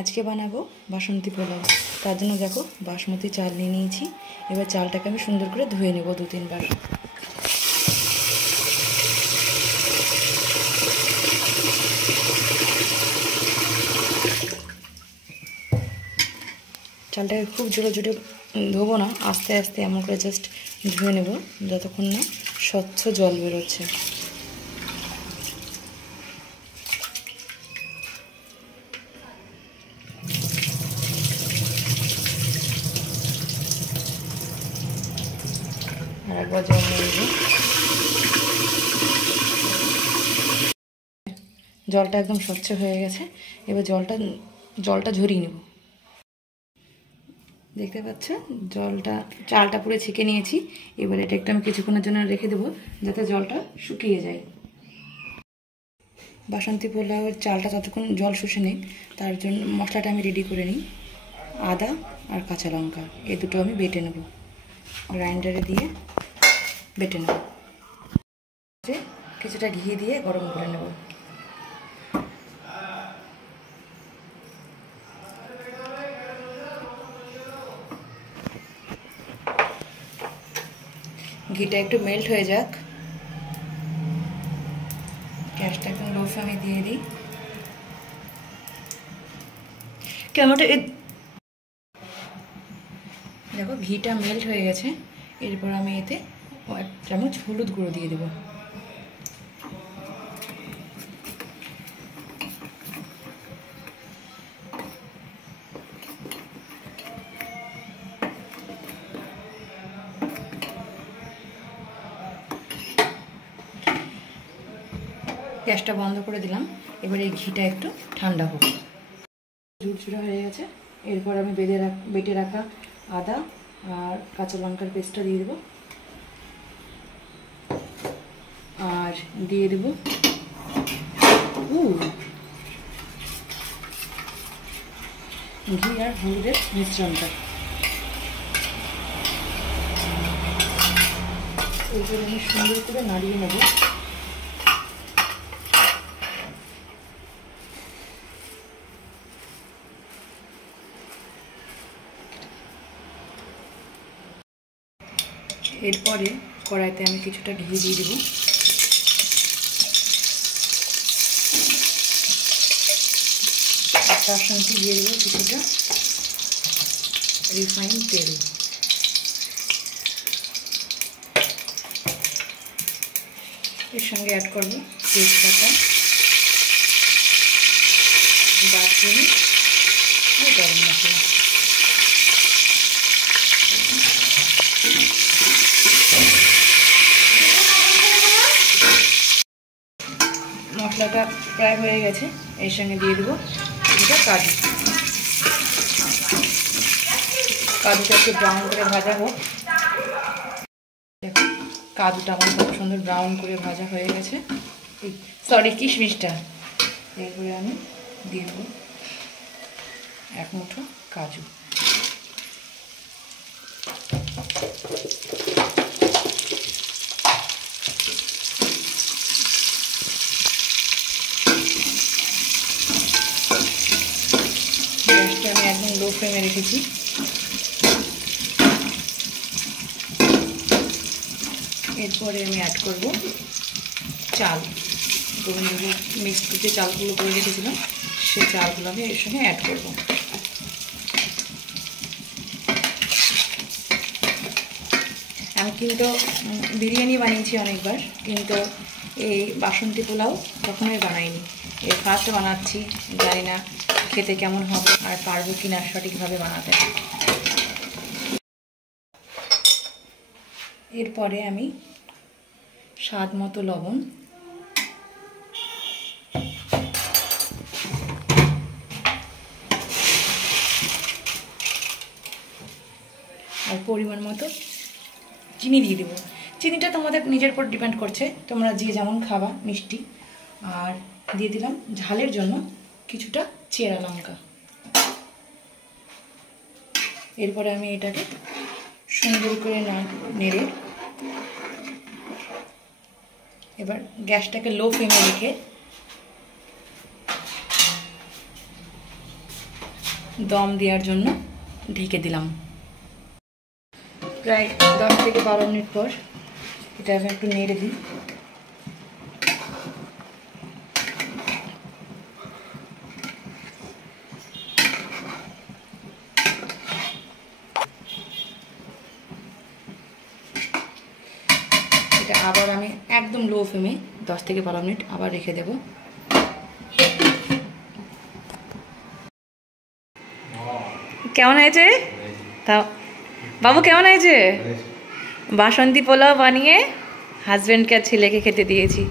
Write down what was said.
আজকে বানাবো বাসন্তী পোলাও। তার জন্য দেখো বাসমতি চাল নিয়ে নিয়েছি। এবার চালটাকে আমি সুন্দর করে ধুয়ে নেব 2-3 বার। চালটাকে খুব জোরে জোরে ধোবো না, আস্তে আস্তে এমন করে জাস্ট ধুয়ে নেব যতক্ষণ না স্বচ্ছ জল বেরোচ্ছে। আর একবার জল নিয়ে নেব। জলটা একদম স্বচ্ছ হয়ে গেছে। এবার জলটা ঝরিয়ে নেব। দেখতে পাচ্ছ চালটা পুরো ছেঁকে নিয়েছি। এবার এটা একটু আমি কিছুক্ষণের জন্য রেখে দেবো যাতে জলটা শুকিয়ে যায়। বাসন্তী পোলাওয়ের চালটা ততক্ষণ জল শুষে নেই, তার জন্য মশলাটা আমি রেডি করে নিই। আদা আর কাঁচা লঙ্কা এই দুটো আমি বেটে নেব, গ্রাইন্ডারে দিয়ে বেটে নেব। কিছুটা ঘি দিয়ে গরম করে নেব। ঘিটা একটু মেল্ট হয়ে যাক। গ্যাসটা একদম লো ফ্লেমে দিয়ে দিই। দেখো ঘিটা মেল্ট হয়ে গেছে। এরপর আমি এতে 1 চামচ হলুদ গুঁড়ো দিয়ে দেব। গ্যাসটা বন্ধ করে দিলাম। এবার এই ঘিটা একটু ঠান্ডা হোক। ঝুরঝুরে হয়ে গেছে। এরপর আমি বেটে রাখা আদা আর কাঁচা লঙ্কার পেস্টটা দিয়ে দেবো। আর দিয়ে দেবো ঘি আর হলুদের মিশ্রণটা। এরপর আমি সুন্দর করে নাড়িয়ে নেব। এরপরে কড়াইতে আমি কিছুটা ঘি দিয়ে দেব। তার সঙ্গে দিয়ে দেবো কিছুটা রিফাইন তেল। এর সঙ্গে অ্যাড করব তেজপাতা, দারচিনি আর গরম মশলা। মশলাটা প্রায় হয়ে গেছে। এর সঙ্গে দিয়ে দেবো কিছুটা কাজু। কাজুটা একটু ব্রাউন করে ভাজা হোক। দেখো কাজুটা আমার খুব সুন্দর ব্রাউন করে ভাজা হয়ে গেছে। কিশমিশটা। এরপরে আমি দিয়ে দেবো 1 মুঠো কাজু। গ্যাসটা আমি একদম লো ফ্লেমে রেখেছি। এরপরে আমি অ্যাড করব চাল। মিক্সড যে চালগুলো করে রেখেছিলাম সেই চালগুলো আমি এর সঙ্গে অ্যাড করব। আমি কিন্তু বিরিয়ানি বানিয়েছি অনেকবার, কিন্তু এই বাসন্তী পোলাও কখনোই বানাইনি। এই ফার্স্ট বানাচ্ছি। জানি না খেতে কেমন হবে আর পারবো কিনা সঠিকভাবে বানাতে। এরপরে আমি স্বাদ মতো লবণ, আর পরিমাণ মতো চিনি দিয়ে দেবো। চিনিটা তোমাদের নিজের উপর ডিপেন্ড করছে, তোমরা যে যেমন খাবা মিষ্টি। আর দিয়ে দিলাম ঝালের জন্য কিছুটা চেরা লঙ্কা। এরপরে আমি এটাকে সুন্দর করে নেড়ে এবার গ্যাসটাকে লো ফ্লেমে রেখে দম দেওয়ার জন্য ঢেকে দিলাম। প্রায় 10 থেকে 12 মিনিট পর এটা আমি একটু নেড়ে দিই। এটা আবার আমি একদম লো ফ্লেমে 10 থেকে 12 মিনিট আবার রেখে দেব। কেমন হয়েছে তাও বাবু, কেমন হয়েছে? বাসন্তী পোলাও বানিয়ে হাজব্যান্ডকে আর ছেলেকে খেতে দিয়েছি।